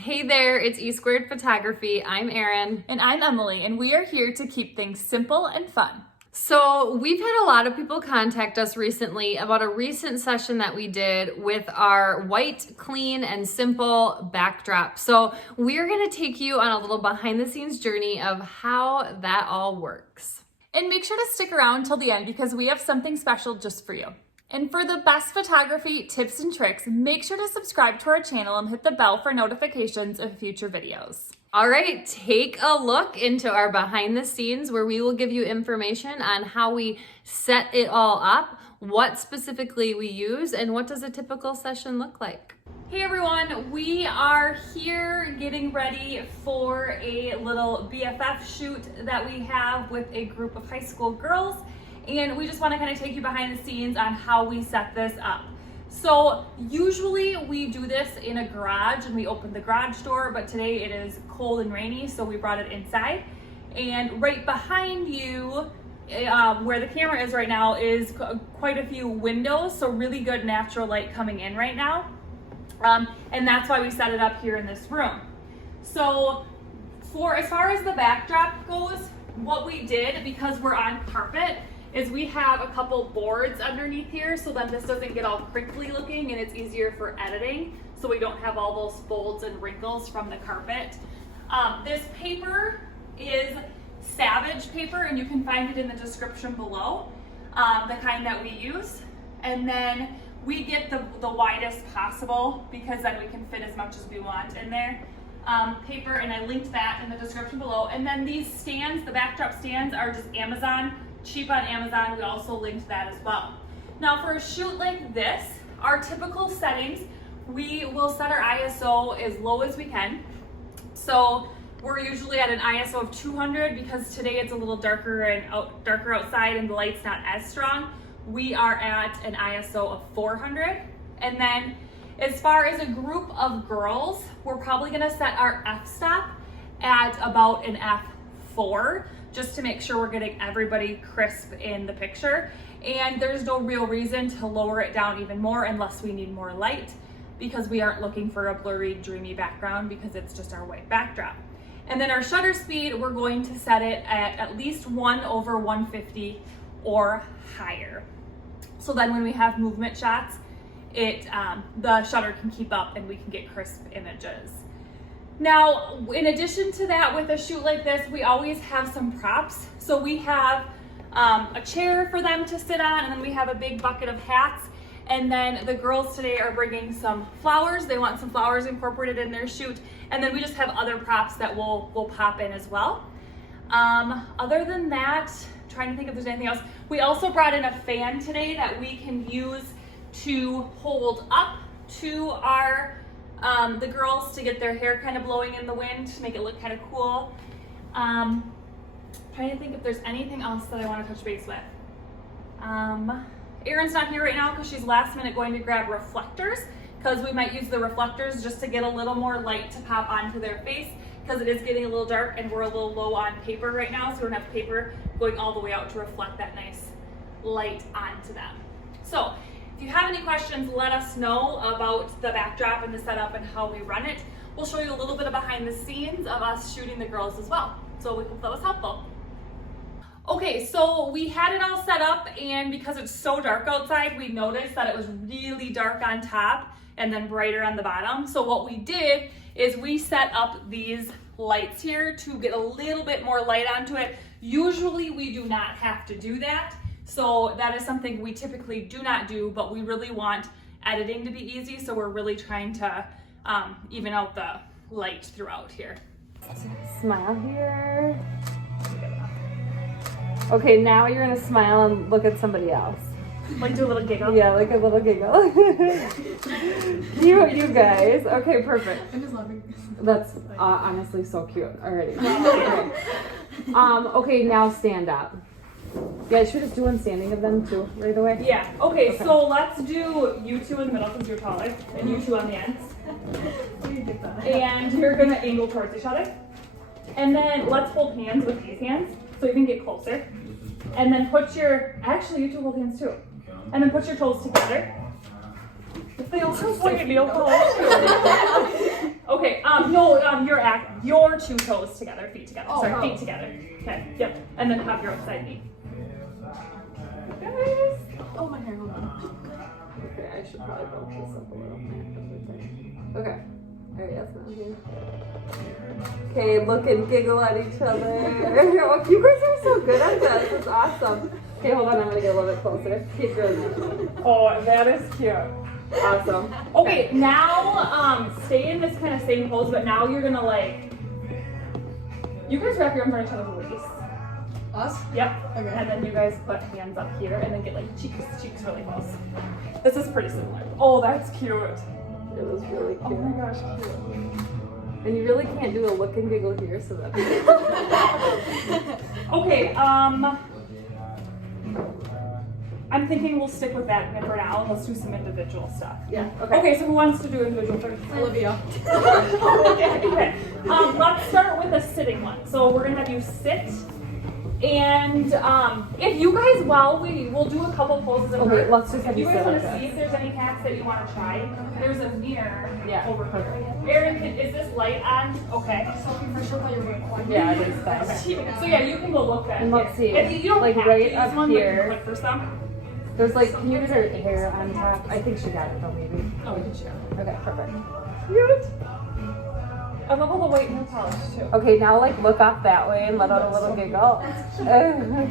Hey there, it's E² Photography. I'm Erin. And I'm Emily, and we are here to keep things simple and fun. So we've had a lot of people contact us recently about a recent session that we did with our white, clean, and simple backdrop. So we're gonna take you on a little behind the scenes journey of how that all works. And make sure to stick around till the end because we have something special just for you. And for the best photography tips and tricks, make sure to subscribe to our channel and hit the bell for notifications of future videos. All right, take a look into our behind the scenes where we will give you information on how we set it all up, what specifically we use, and what does a typical session look like. Hey everyone, we are here getting ready for a little BFF shoot that we have with a group of high school girls. And we just want to kind of take you behind the scenes on how we set this up. So usually we do this in a garage and we open the garage door, but today it is cold and rainy, so we brought it inside. And right behind you, where the camera is right now, is quite a few windows, so really good natural light coming in right now. And that's why we set it up here in this room. So as far as the backdrop goes, what we did, because we're on carpet, is we have a couple boards underneath here, so then this doesn't get all crinkly looking and it's easier for editing, so we don't have all those folds and wrinkles from the carpet. This paper is Savage paper, and you can find it in the description below, the kind that we use. And then we get the widest possible because then we can fit as much as we want in there. Paper, and I linked that in the description below. And then these stands, the backdrop stands, are just Amazon, cheap on Amazon. We also linked that as well. Now for a shoot like this, our typical settings, we will set our ISO as low as we can. So we're usually at an ISO of 200 because today it's a little darker outside and the light's not as strong. We are at an ISO of 400. And then as far as a group of girls, we're probably gonna set our f-stop at about an f4, just to make sure we're getting everybody crisp in the picture. And there's no real reason to lower it down even more unless we need more light, because we aren't looking for a blurry, dreamy background because it's just our white backdrop. And then our shutter speed, we're going to set it at least 1/150 or higher. So then when we have movement shots, the shutter can keep up and we can get crisp images. Now, in addition to that, with a shoot like this, we always have some props. So we have a chair for them to sit on, and then we have a big bucket of hats. And then the girls today are bringing some flowers. They want some flowers incorporated in their shoot. And then we just have other props that we'll pop in as well. Other than that, trying to think if there's anything else. We also brought in a fan today that we can use to hold up to our the girls to get their hair kind of blowing in the wind to make it look kind of cool. Trying to think if there's anything else that I want to touch base with. Erin's not here right now because she's last minute going to grab reflectors, because we might use the reflectors just to get a little more light to pop onto their face, because it is getting a little dark and we're a little low on paper right now, so we don't have paper going all the way out to reflect that nice light onto them. So if you have any questions, let us know about the backdrop and the setup and how we run it. We'll show you a little bit of behind the scenes of us shooting the girls as well. So we hope that was helpful. Okay, so we had it all set up, and because it's so dark outside, we noticed that it was really dark on top and then brighter on the bottom. So what we did is we set up these lights here to get a little bit more light onto it. Usually we do not have to do that. So that is something we typically do not do, but we really want editing to be easy, so we're really trying to even out the light throughout here. Smile here. Okay, now you're gonna smile and look at somebody else. Like do a little giggle? Yeah, like a little giggle. Cute, you guys. Okay, perfect. I'm just laughing. That's honestly so cute already. Okay. Okay, now stand up. Yeah, should we just do one standing of them too, right away? Yeah, okay, so let's do you two in the middle because you're taller, and you two on the ends. And you're gonna angle towards each other. And then let's hold hands with these hands so you can get closer. And then actually you two hold hands too. And then put your toes together. If they all just look at me, Okay, no, your two toes together, feet together. Oh, Sorry, oh. feet together. Okay, yep. And then have your outside knee. Guys. Oh, my hair, hold on. Okay, I should probably bump this up a little. Okay. Alright, that's not here. Okay, look and giggle at each other. Oh, you guys are so good at this. It's awesome. Okay, hold on. I'm gonna get a little bit closer. Keep doing it. Oh, that is cute. Awesome. Okay, now stay in this kind of same pose, but now you're gonna like, you guys wrap your arms around each other's waist. Us? Yep. Okay. And then you guys put hands up here and then get like cheeks really close. This is pretty similar. Oh, that's cute. It was really cute. Oh my gosh, cute. And you really can't do a look and giggle here, so that's Okay, I'm thinking we'll stick with that for now. Let's do some individual stuff. yeah. Okay, so who wants to do individual first? Olivia. Okay. Let's start with a sitting one. So we're gonna have you sit, and if you guys, we'll do a couple poses of Okay, her. let's just have If you you sit guys want like to see this. if there's any hacks that you want to try, there's a mirror over perfect. here. Erin, is this light on? Okay. For sure thought you were going to Yeah, it is fine. So yeah, you can go look at And let's see, If you don't like, have right to use up one, but you here. can click for some. There's like, can you get her hair on top? I think she got it though, maybe. Oh, we can share. Okay, perfect. Cute. I love all the white nail polish too. Okay, now like look off that way and let out a little giggle.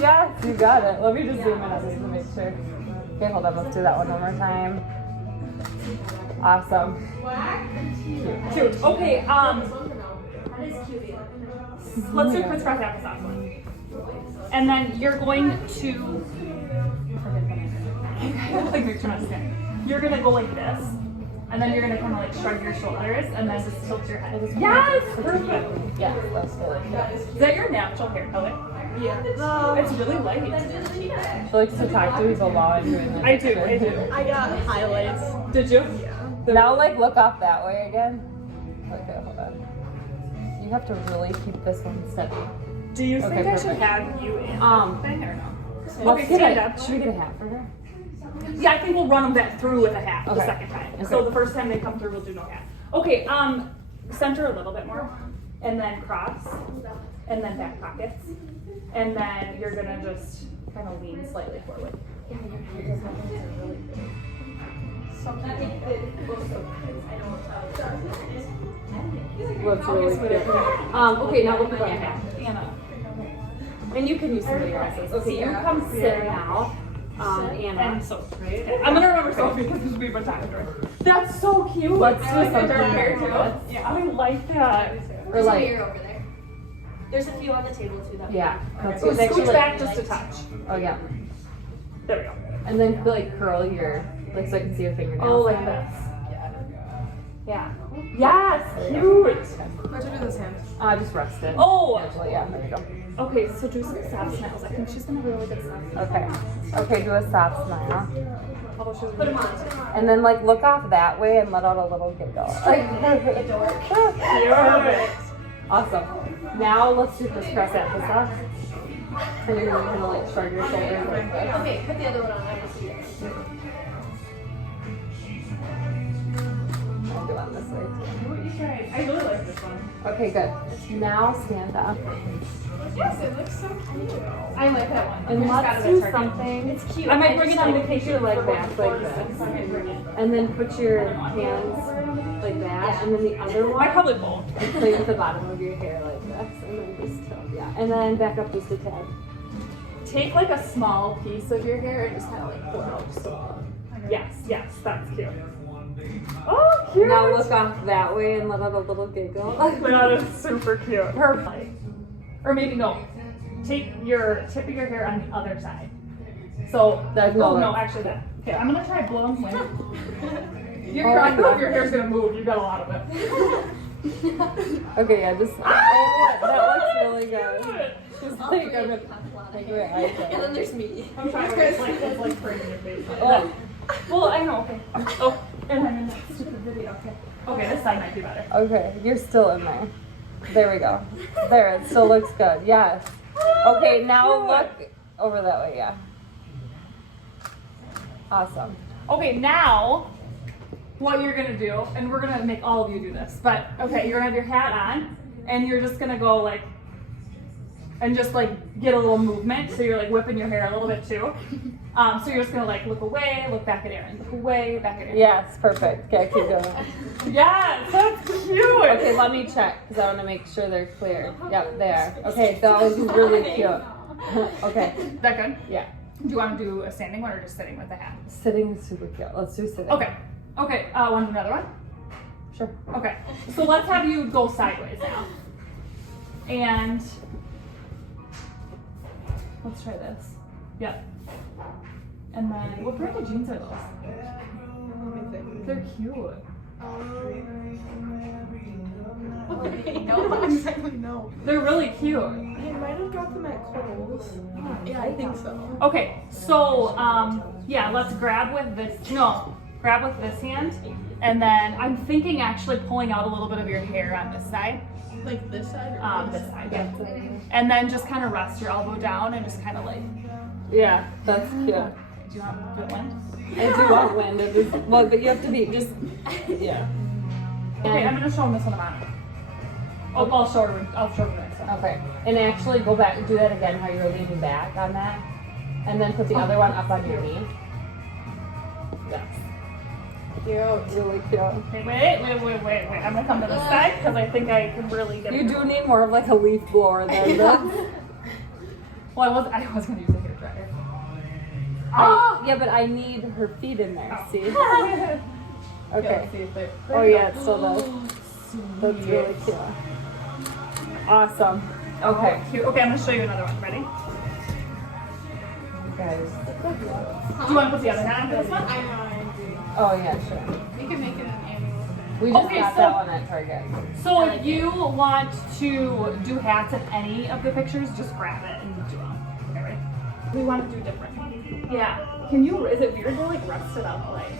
Yes, you got it. Let me just zoom in on this to make sure. Okay, hold on, let's do that one more time. Awesome. Cute. Okay, let's do crisscross applesauce one. And then you're going to like make sure not to stand. You're gonna go like this, and then you're gonna kind of like shrug your shoulders, and then just tilt your head. Yes, perfect. Yeah, that's good. Is that your natural hair color? Yeah. It's really light. She likes to talk to people while I'm doing this. I do. I got highlights. Did you? Now like look off that way again. Okay, hold on. You have to really keep this one steady. Do you think I should perfect. have you in thing or no? Let's get stand a, up. should we get a hat for her? Yeah, I think we'll run them that through with a hat the Okay. second time. Okay. So the first time they come through, we'll do no hat. Okay, center a little bit more, and then cross, and then back pockets, and then you're gonna just kind of lean slightly forward. Looks really cute. Okay, now look at that. Anna. And you can use somebody else's. Okay, you come sit now. Anna. And so, right? I'm gonna remember Sophie because we've been talking to her. That's so cute. Let's do I like the something dark hair like too. that. Yeah, I like that. Or There's a like, mirror over there. There's a few on the table too. That yeah. That's So good. It's actually scooch like, back just a touch. oh yeah. There we go. And then like curl your, like so I can see your fingernails. Oh, like this. Yeah. Yes, cute. How'd you do this hand? Just rest it. Oh. Actually, yeah, there you go. Okay, so do some soft smiles. I think she's gonna have a really good smile. Okay. Okay, do a soft smile. Although she's Put really them on. And then like look off that way and let out a little giggle. cute. Awesome. Now let's do this crisscross applesauce. And you're gonna kind of like shrug your shoulders like this. Okay, put the other one on. I will see it. I'll do on this way too. What you tried? I really like this one. Okay, good. Now stand up. Yes, it looks so cute. I like that one. And Just got let's it at do Target. something. It's cute. I might bring it on vacation. Your leg back like this. And then put your hands like that. And then the other I one. probably won't. And play with the bottom of your hair like this. And then just tilt. Yeah. And then back up just a tad. Take like a small piece of your hair and just kind of like pull it out just a little. Yes, that's cute. Oh, cute. Now look off that way and let out a little giggle. That is super cute. Perfect. Or maybe no. Take your tip of your hair on the other side. So That's no, actually that. Okay, I'm gonna try blowing wind. I don't know if your hair's gonna move. You got a lot of it. Okay, yeah, just that looks really good. Just like I'm gonna take your eyes And then out. there's me. I'm trying. It's like framing your face. Oh. Well, I know. Okay. Oh, and I'm in that stupid video. Okay. Okay, this side might be better. Okay, you're still in there. There we go. There, it still looks good. Yes. Okay, now look over that way. Yeah. Awesome. Okay, now what you're gonna do, and we're gonna make all of you do this, but okay, you're gonna have your hat on, and you're just gonna go like, and just like get a little movement, so you're like whipping your hair a little bit too. So you're just gonna like look away, look back at Erin, look away, back at Erin. Yes, perfect. Okay, keep going. Yes, that's cute. Okay, let me check because I want to make sure they're clear. Yep, they are. Okay, that was really cute. Okay. Is that good? Yeah. Do you want to do a standing one or just sitting with the hat? Sitting is super cute. Let's do sitting. Okay. Okay, want to do another one? Sure. Okay, so let's have you go sideways now. And let's try this. Yep. And then, what brand of jeans are those? They're cute. No, exactly no. They're really cute. I might have got them at Kohl's. Yeah, I think so. Okay, so, yeah, let's grab with this, no, grab with this hand. And then I'm thinking actually pulling out a little bit of your hair on this side. Like this side or This side, yeah. And then just kind of rest your elbow down and just kind of like, Yeah, that's cute. do you want good wind? I do want wind. It is, well, but you have to be just, yeah. Okay, I'm gonna show him this one on. Oh, I'll show her the next one. Okay, and actually go back, do that again, how you're leaning back on that. And then put the other one up on your knee. Yes. Cute, really cute. Okay, wait. I'm gonna come to this side because I think I can really get You do need more of like a leaf blower than that. Well, I was gonna use a hairdryer. Yeah, but I need her feet in there, Oh. see? Yeah, Okay. let's see if they. Oh yeah, it still does. That's really cute. Awesome. Okay. Cute. Okay, I'm gonna show you another one. Ready? Guys. Do you want to put the other hand on this one? Oh yeah, sure. We can make it an annual. We just Okay, got so- that one at Target. So if you want to do hats in any of the pictures, just grab it and do them. Okay, ready? We want to do different. Yeah. Can you? Is it weird to like rest it up like?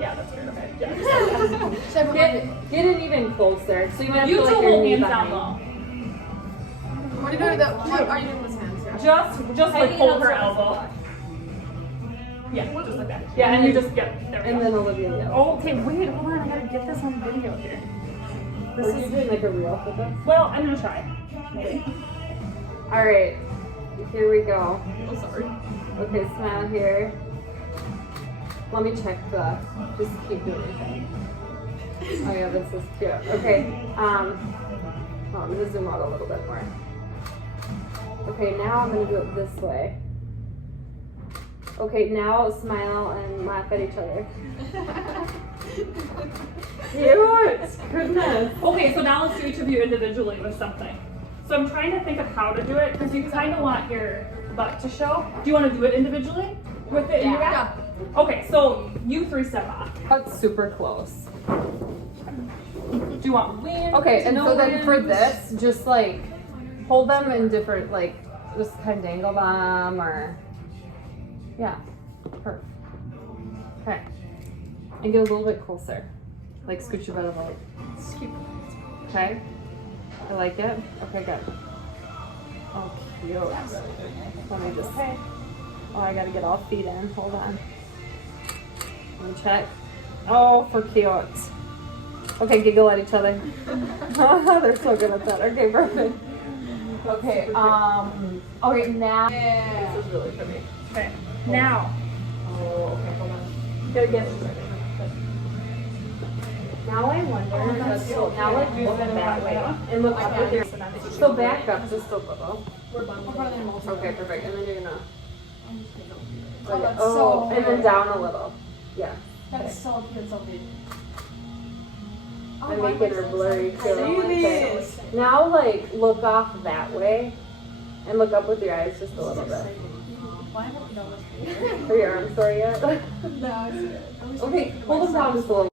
Yeah, that's weird. Okay. Yeah. Get it even closer. So you might have You to two like your hold knee hands down behind. low. What are you doing with that? What are you doing with hands? Just like hold her elbow. Yeah, just like that. Yeah, and you just get there. We And go. then Olivia. Yeah. Oh, okay, wait, hold on. I gotta get this on video here. This is doing like a reel for this. Well, I'm gonna try. Maybe. All right. Here we go. Oh, sorry. Okay, smile here. Let me check the. Just keep doing your thing. Oh yeah, this is cute. Okay. Oh, I'm gonna zoom out a little bit more. Okay, now I'm gonna do it this way. Okay, now smile and laugh at each other. Cute! Goodness. Okay, so now let's do each of you individually with something. So I'm trying to think of how to do it because you kind of want your butt to show. Do you want to do it individually with it in your back? Okay, so you three step off. That's super close. Do you want wind? Okay, and no so then wind? for this, just like hold them in different, like just kind of dangle them or, yeah, perfect. Okay, and get a little bit closer, like scoot your butt a little. Okay, I like it. Okay, good. Oh, cute. Let me just. Oh, I gotta get all feet in. Hold on. Let me check. Oh, for cute. Okay, giggle at each other. They're so good at that. Okay, perfect. Okay, okay, now. This is really pretty. Okay, now. Oh, okay, hold on. Gotta get Now I wonder, so now like look that way and look up with your, so back up just a little. Okay, perfect, and then you're gonna, oh, and then down a little, yeah. That's so cute, so big. I'm making her blurry too. Okay. Serious? Now like look off that way and look up with your eyes just a little bit. Why haven't we done this? Are your arms sore yet? No, it's good. Okay, hold them down just a little.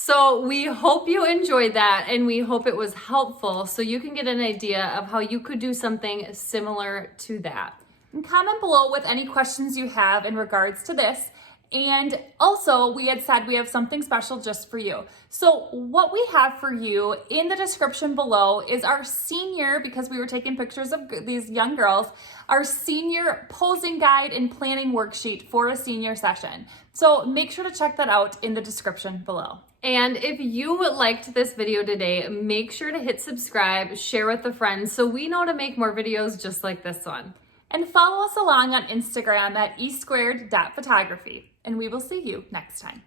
So we hope you enjoyed that and we hope it was helpful so you can get an idea of how you could do something similar to that. And comment below with any questions you have in regards to this. And also, we had said we have something special just for you. So what we have for you in the description below is our senior, because we were taking pictures of these young girls, our senior posing guide and planning worksheet for a senior session. So make sure to check that out in the description below. And if you liked this video today, make sure to hit subscribe, share with a friend so we know to make more videos just like this one. And follow us along on Instagram at e2photography. And we will see you next time.